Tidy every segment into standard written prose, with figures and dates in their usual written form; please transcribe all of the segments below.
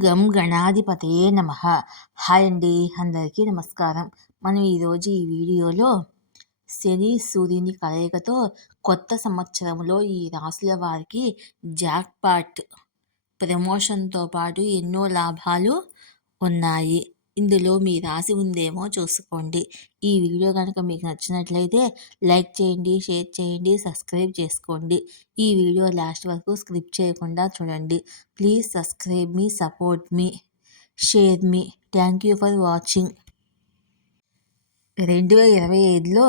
గం గణాధిపతయే నమః. హాయ్ అండి, అందరికీ నమస్కారం. మనం ఈరోజు ఈ వీడియోలో శని సూర్యుని కలయికతో కొత్త సంవత్సరంలో ఈ రాశుల వారికి జాక్పాట్ ప్రమోషన్తో పాటు ఎన్నో లాభాలు ఉన్నాయి. ఇందులో మీ రాశి ఉందేమో చూసుకోండి. ఈ వీడియో కనుక మీకు నచ్చినట్లయితే లైక్ చేయండి, షేర్ చేయండి, సబ్స్క్రైబ్ చేసుకోండి. ఈ వీడియో లాస్ట్ వరకు స్కిప్ చేయకుండా చూడండి. Please subscribe me, support me, share me. Thank you for watching. 2025లో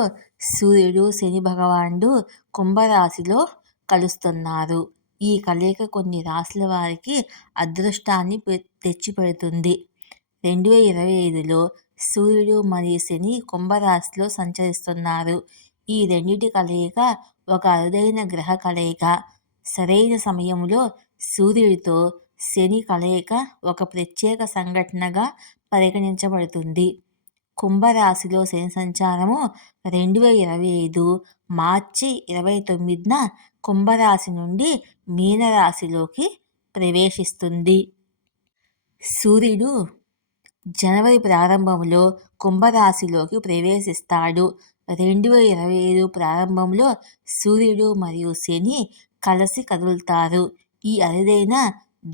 సూర్యుడు శని భగవానుడు కుంభరాశిలో కలుస్తున్నారు. ఈ కలయిక కొన్ని రాశుల వారికి అదృష్టాన్ని తెచ్చిపెడుతుంది. 2025లో సూర్యుడు మరియు శని కుంభరాశిలో సంచరిస్తున్నారు. ఈ రెండిటి కలయిక ఒక అరుదైన గ్రహ కలయిక. సరైన సమయంలో సూర్యుడితో శని కలయిక ఒక ప్రత్యేక సంఘటనగా పరిగణించబడుతుంది. కుంభరాశిలో శని సంచారము 2025 మార్చి 29న కుంభరాశి నుండి మీనరాశిలోకి ప్రవేశిస్తుంది. సూర్యుడు జనవరి ప్రారంభంలో కుంభరాశిలోకి ప్రవేశిస్తాడు. 2025 ప్రారంభంలో సూర్యుడు మరియు శని కలిసి కదులుతారు. ఈ అరుదైన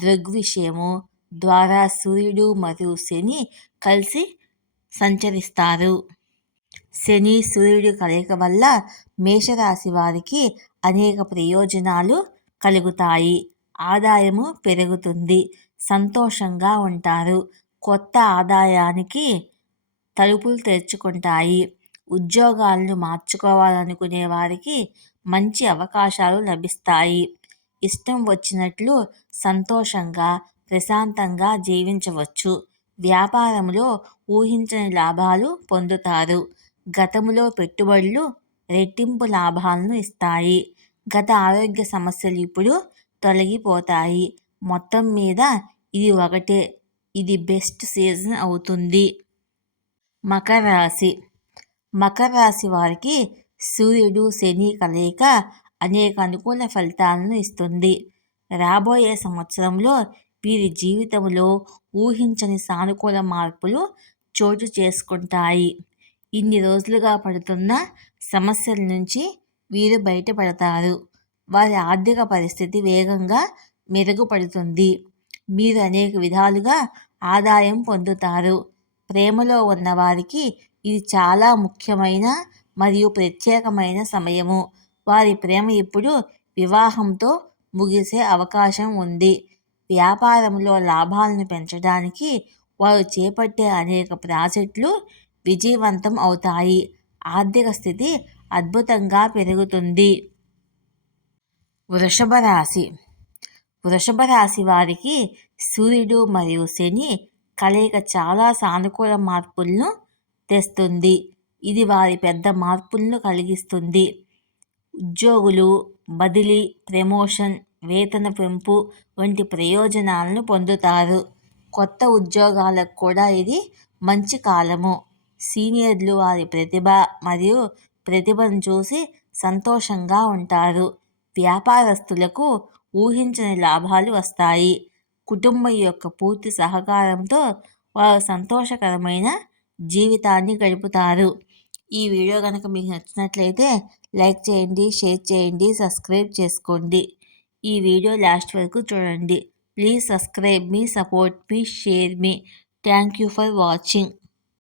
దృగ్విషయము ద్వారా సూర్యుడు మరియు శని కలిసి సంచరిస్తారు. శని సూర్యుడి కలయిక వల్ల మేషరాశి వారికి అనేక ప్రయోజనాలు కలుగుతాయి. ఆదాయము పెరుగుతుంది, సంతోషంగా ఉంటారు, కొత్త ఆదాయానికి తలుపులు తెరుచుకుంటాయి. ఉద్యోగాలను మార్చుకోవాలనుకునే వారికి మంచి అవకాశాలు లభిస్తాయి. ఇష్టం వచ్చినట్లు సంతోషంగా, ప్రశాంతంగా జీవించవచ్చు. వ్యాపారంలో ఊహించని లాభాలు పొందుతారు. గతంలో పెట్టుబడులు రెట్టింపు లాభాలను ఇస్తాయి. గత ఆరోగ్య సమస్యలు ఇప్పుడు తొలగిపోతాయి. మొత్తం మీద ఇది బెస్ట్ సీజన్ అవుతుంది. మకర రాశి. మకర రాశి వారికి సూర్యుడు శని కలయిక అనేక అనుకూల ఫలితాలను ఇస్తుంది. రాబోయే సంవత్సరంలో వీరి జీవితంలో ఊహించని సానుకూల మార్పులు చోటు చేసుకుంటాయి. ఇన్ని రోజులుగా పడుతున్న సమస్యల నుంచి వీరు బయటపడతారు. వారి ఆర్థిక పరిస్థితి వేగంగా మెరుగుపడుతుంది. మీరు అనేక విధాలుగా ఆదాయం పొందుతారు. ప్రేమలో ఉన్నవారికి ఇది చాలా ముఖ్యమైన మరియు ప్రత్యేకమైన సమయము. వారి ప్రేమ ఇప్పుడు వివాహంతో ముగిసే అవకాశం ఉంది. వ్యాపారంలో లాభాలను పెంచడానికి వారు చేపట్టే అనేక ప్రాజెక్టులు విజయవంతం అవుతాయి. ఆర్థిక స్థితి అద్భుతంగా పెరుగుతుంది. వృషభ రాశి. వృషభ రాశి వారికి సూర్యుడు మరియు శని కలయిక చాలా సానుకూల మార్పులను తెస్తుంది. ఇది వారి పెద్ద మార్పులను కలిగిస్తుంది. ఉద్యోగులు బదిలీ, ప్రమోషన్, వేతన పెంపు వంటి ప్రయోజనాలను పొందుతారు. కొత్త ఉద్యోగాలకు కూడా ఇది మంచి కాలము. సీనియర్లు వారి ప్రతిభ మరియు ప్రతిభను చూసి సంతోషంగా ఉంటారు. వ్యాపారస్తులకు ఊహించని లాభాలు వస్తాయి. కుటుంబం యొక్క పూర్తి సహకారంతో వారు సంతోషకరమైన జీవితాన్ని గడుపుతారు. ఈ వీడియో కనుక మీకు నచ్చినట్లయితే లైక్ చేయండి, షేర్ చేయండి, సబ్స్క్రైబ్ చేసుకోండి. ఈ వీడియో లాస్ట్ వరకు చూడండి. Please subscribe me, support me, share me. Thank you for watching.